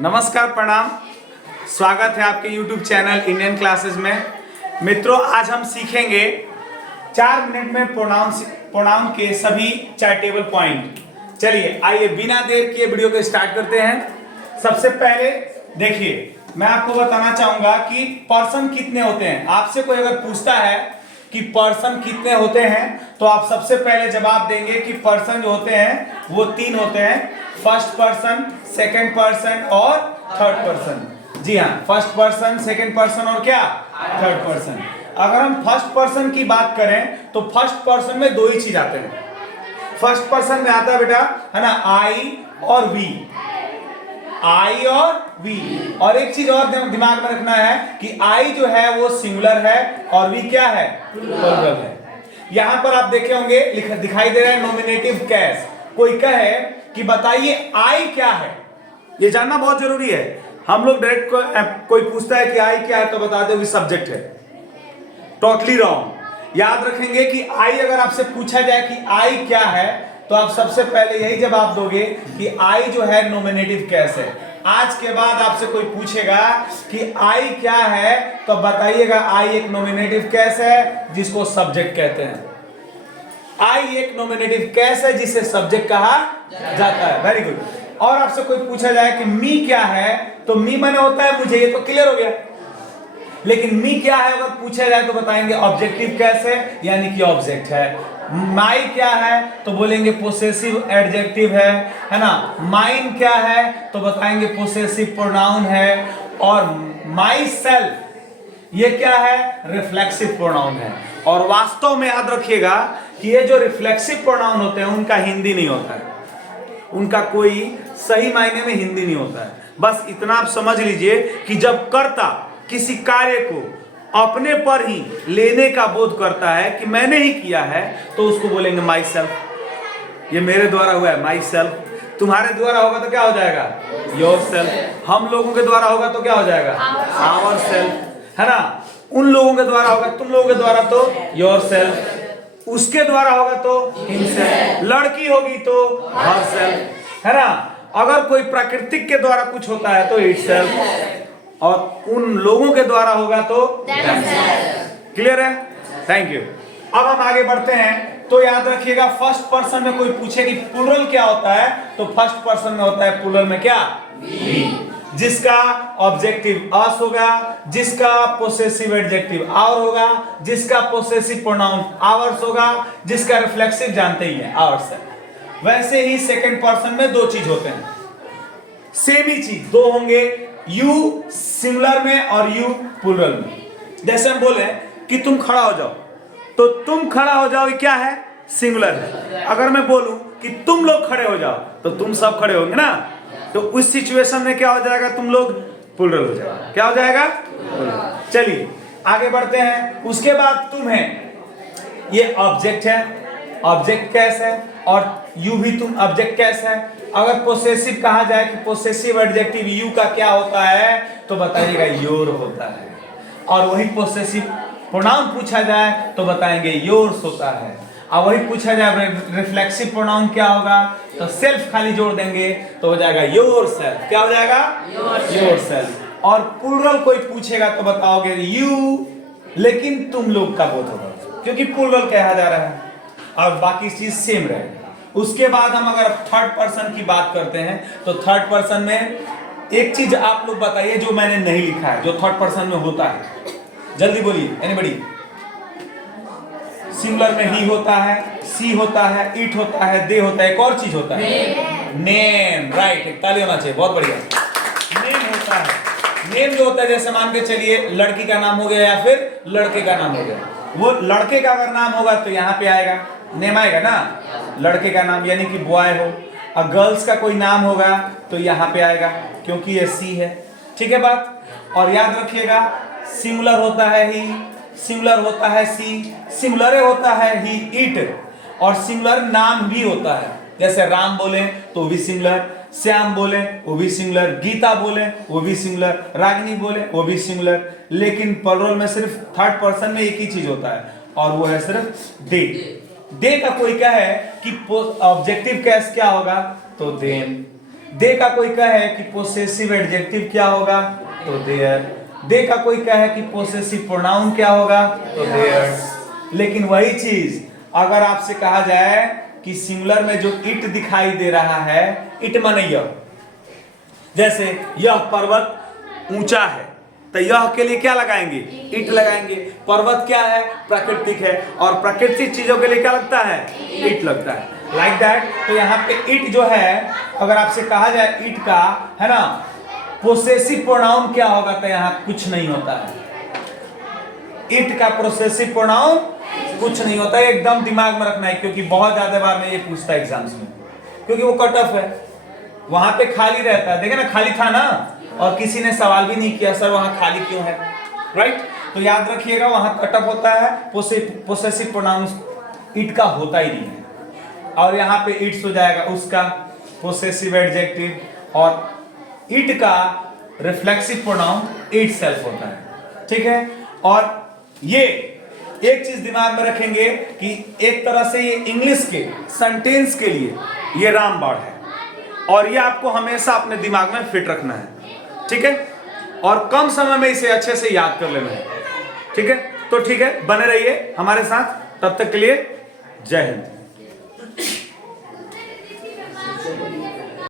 नमस्कार, प्रणाम। स्वागत है आपके YouTube चैनल इंडियन क्लासेस में। मित्रों, आज हम सीखेंगे 4 मिनट में प्रोनाउन के सभी चैटेबल पॉइंट। चलिए आइए बिना देर किए वीडियो को स्टार्ट करते हैं। सबसे पहले देखिए, मैं आपको बताना चाहूंगा कि पर्सन कितने होते हैं। आपसे कोई अगर पूछता है कि पर्सन कितने होते हैं तो आप सबसे पहले जवाब देंगे कि पर्सन जो होते हैं वो 3 होते हैं, फर्स्ट पर्सन, सेकंड पर्सन और थर्ड पर्सन। जी हाँ, फर्स्ट पर्सन, सेकंड पर्सन और क्या, थर्ड पर्सन। अगर हम फर्स्ट पर्सन की बात करें तो फर्स्ट पर्सन में 2 ही चीज आते हैं। फर्स्ट पर्सन में आता है बेटा, है ना, आई और वी, आई और वी। और एक चीज और दिमाग में रखना है कि आई जो है वो सिंगुलर है और वी क्या है, प्लूरल है। यहां पर आप देखे होंगे दिखाई दे रहा है नॉमिनेटिव केस। कोई कहे कि बताइए आई क्या है, ये जानना बहुत जरूरी है। हम लोग डायरेक्ट कोई पूछता है कि आई क्या है तो बता दो कि सब्जेक्ट है। Totally wrong. याद रखेंगे कि आई अगर आपसे पूछा जाए कि आई क्या है तो आप सबसे पहले यही जवाब दोगे कि आई जो है नॉमिनेटिव केस है। आज के बाद आपसे कोई पूछेगा कि आई क्या है तो बताइएगा आई एक नॉमिनेटिव केस है जिसको सब्जेक्ट कहते हैं। आई एक नॉमिनेटिव केस है जिसे सब्जेक्ट कहा जाता है। Very good. और आपसे कोई पूछा जाए कि मी क्या है तो मी माने होता है मुझे, ये तो क्लियर हो गया। लेकिन मी क्या है अगर पूछा जाए तो बताएंगे ऑब्जेक्टिव केस है, यानी कि ऑब्जेक्ट है। माई क्या है तो बोलेंगे पोसेसिव एडजेक्टिव है ना। माइन क्या है तो बताएंगे पोसेसिव प्रोनाउन है। और माई सेल्फ ये क्या है, रिफ्लेक्सिव प्रोनाउन है। और वास्तव में याद रखिएगा कि ये जो रिफ्लेक्सिव प्रोनाउन होते हैं उनका हिंदी नहीं होता है, उनका कोई सही मायने में हिंदी नहीं होता है। बस इतना आप समझ लीजिए कि जब कर्ता किसी कार्य को अपने पर ही लेने का बोध करता है कि मैंने ही किया है तो उसको बोलेंगे माई सेल्फ। ये मेरे द्वारा हुआ है, माई सेल्फ। तुम्हारे द्वारा होगा तो क्या हो जाएगा, योर सेल्फ। हम लोगों के द्वारा होगा तो क्या हो जाएगा, आवर सेल्फ, है ना। उन लोगों के द्वारा होगा, तुम लोगों के द्वारा तो योर सेल्फ, उसके द्वारा होगा तो हिमसेल्फ, लड़की होगी तो हर सेल्फ, है ना। अगर कोई प्राकृतिक के द्वारा कुछ होता है तो इट सेल्फ, और उन लोगों के द्वारा होगा तो क्लियर है। Thank you. अब हम आगे बढ़ते हैं। तो याद रखिएगा फर्स्ट पर्सन में कोई पूछे कि प्लूरल क्या होता है तो फर्स्ट पर्सन में होता है प्लूरल में क्या, वी। जिसका ऑब्जेक्टिव अस होगा, जिसका पोसेसिव एडजेक्टिव आवर होगा, जिसका पोसेसिव प्रोनाउन आवर्स होगा, जिसका रिफ्लेक्सिव जानते ही है आवर्स है। वैसे ही सेकंड पर्सन में 2 चीज होते हैं, सेम ही चीज 2 होंगे, यू सिंगुलर में और यू प्लूरल में। जैसे हम बोले कि तुम खड़ा हो जाओ तो तुम खड़ा हो जाओ क्या है, सिंगुलर है। अगर मैं बोलूं कि तुम लोग खड़े हो जाओ तो तुम सब खड़े होंगे ना, तो उस सिचुएशन में क्या हो जाएगा, तुम लोग प्लूरल हो जाएगा। क्या हो जाएगा, चलिए आगे बढ़ते हैं। उसके बाद तुम है, ये ऑब्जेक्ट है, ऑब्जेक्ट कैसे है, और यू भी तुम ऑब्जेक्ट कैसे है। अगर पोसेसिव कहा जाए कि पोसेसिव एडजेक्टिव यू का क्या होता है तो बताइएगा योर होता है। और वही पोसेसिव प्रोनाउन पूछा जाए तो बताएंगे योर्स होता है। और वही पूछा जाए रिफ्लेक्सिव प्रोनाउन क्या होगा तो सेल्फ खाली जोड़ देंगे तो हो जाएगा योर सेल्फ। क्या हो जाएगा, योर सेल्फ। और प्लूरल कोई पूछेगा तो बताओगे यू, लेकिन तुम लोग का बोध होगा क्योंकि प्लूरल कहा जा रहा है, और बाकी चीज सेम रहेगा। उसके बाद हम अगर थर्ड पर्सन की बात करते हैं तो थर्ड पर्सन में एक चीज आप लोग बताइए जो मैंने नहीं लिखा है, जो थर्ड पर्सन में होता है, जल्दी बोलिए एनीबॉडी। सिंगुलर में ही होता है, सी होता है, इट होता है, दे होता है, एक और चीज होता है नेम। राइट, एक ताली होना चाहिए, बहुत बढ़िया। नेम होता है। नेम जो होता है जैसे मान के चलिए लड़की का नाम हो गया या फिर लड़के का नाम हो गया, वो लड़के का अगर नाम होगा तो यहाँ पे आएगा, नेम आएगा ना, लड़के का नाम यानी कि बॉय हो। और गर्ल्स का कोई नाम होगा तो यहाँ पे आएगा क्योंकि ये सी है। ठीक है बात। और याद रखिएगा सिंगुलर होता है ही, सिंगुलर होता है सी, सिंगुलर होता है ही इट, और सिंगुलर नाम भी होता है। जैसे राम बोले तो वो भी सिंगुलर, श्याम बोले वो भी सिंगुलर, गीता बोले वो भी सिंगुलर, रागिनी बोले वो भी सिंगुलर। लेकिन प्लूरल में सिर्फ थर्ड पर्सन में एक ही चीज होता है और वो है सिर्फ दे। दे का कोई कहे कि ऑब्जेक्टिव केस क्या होगा, तो देन। दे का कोई कहे कि पोसेसिव एडजेक्टिव क्या होगा, तो देयर। दे का कोई कहे कि पोसेसिव प्रोनाउन क्या होगा, तो देयर। लेकिन वही चीज अगर आपसे कहा जाए कि सिंगुलर में जो इट दिखाई दे रहा है, इट माने यह, जैसे यह पर्वत ऊंचा है, तो यह के लिए क्या लगाएंगे, इट लगाएंगे। पर्वत क्या है, प्राकृतिक है, और प्राकृतिक चीजों के लिए क्या लगता है, इट लगता है, लाइक दैट। तो यहाँ पे इट जो है, अगर आपसे कहा जाए इट का, है ना, पोसेसिव प्रोनाउन क्या होगा, तो यहाँ कुछ नहीं होता है। इट का पोसेसिव प्रोनाउन कुछ नहीं होता है, एकदम दिमाग में रखना है, क्योंकि बहुत ज्यादा बार में ये पूछता है एग्जाम्स में, क्योंकि वो कट ऑफ है, वहां पे खाली रहता है। देखे ना, खाली था ना, और किसी ने सवाल भी नहीं किया सर वहां खाली क्यों है, राइट। तो याद रखिएगा, वहां कट ऑफ होता है, पोसेसिव प्रोनाउन इट का होता ही नहीं है, और यहाँ पे इट्स हो जाएगा उसका पोसेसिव एडजेक्टिव, और इट का रिफ्लेक्सिव प्रोनाउन इटसेल्फ होता है, ठीक है। और ये एक चीज दिमाग में रखेंगे कि एक तरह से ये इंग्लिश के सेंटेंस के लिए ये रामबाण है, और ये आपको हमेशा अपने दिमाग में फिट रखना है, ठीक है, और कम समय में इसे अच्छे से याद कर लेना है, ठीक है। तो ठीक है, बने रहिए हमारे साथ, तब तक के लिए जय हिंद।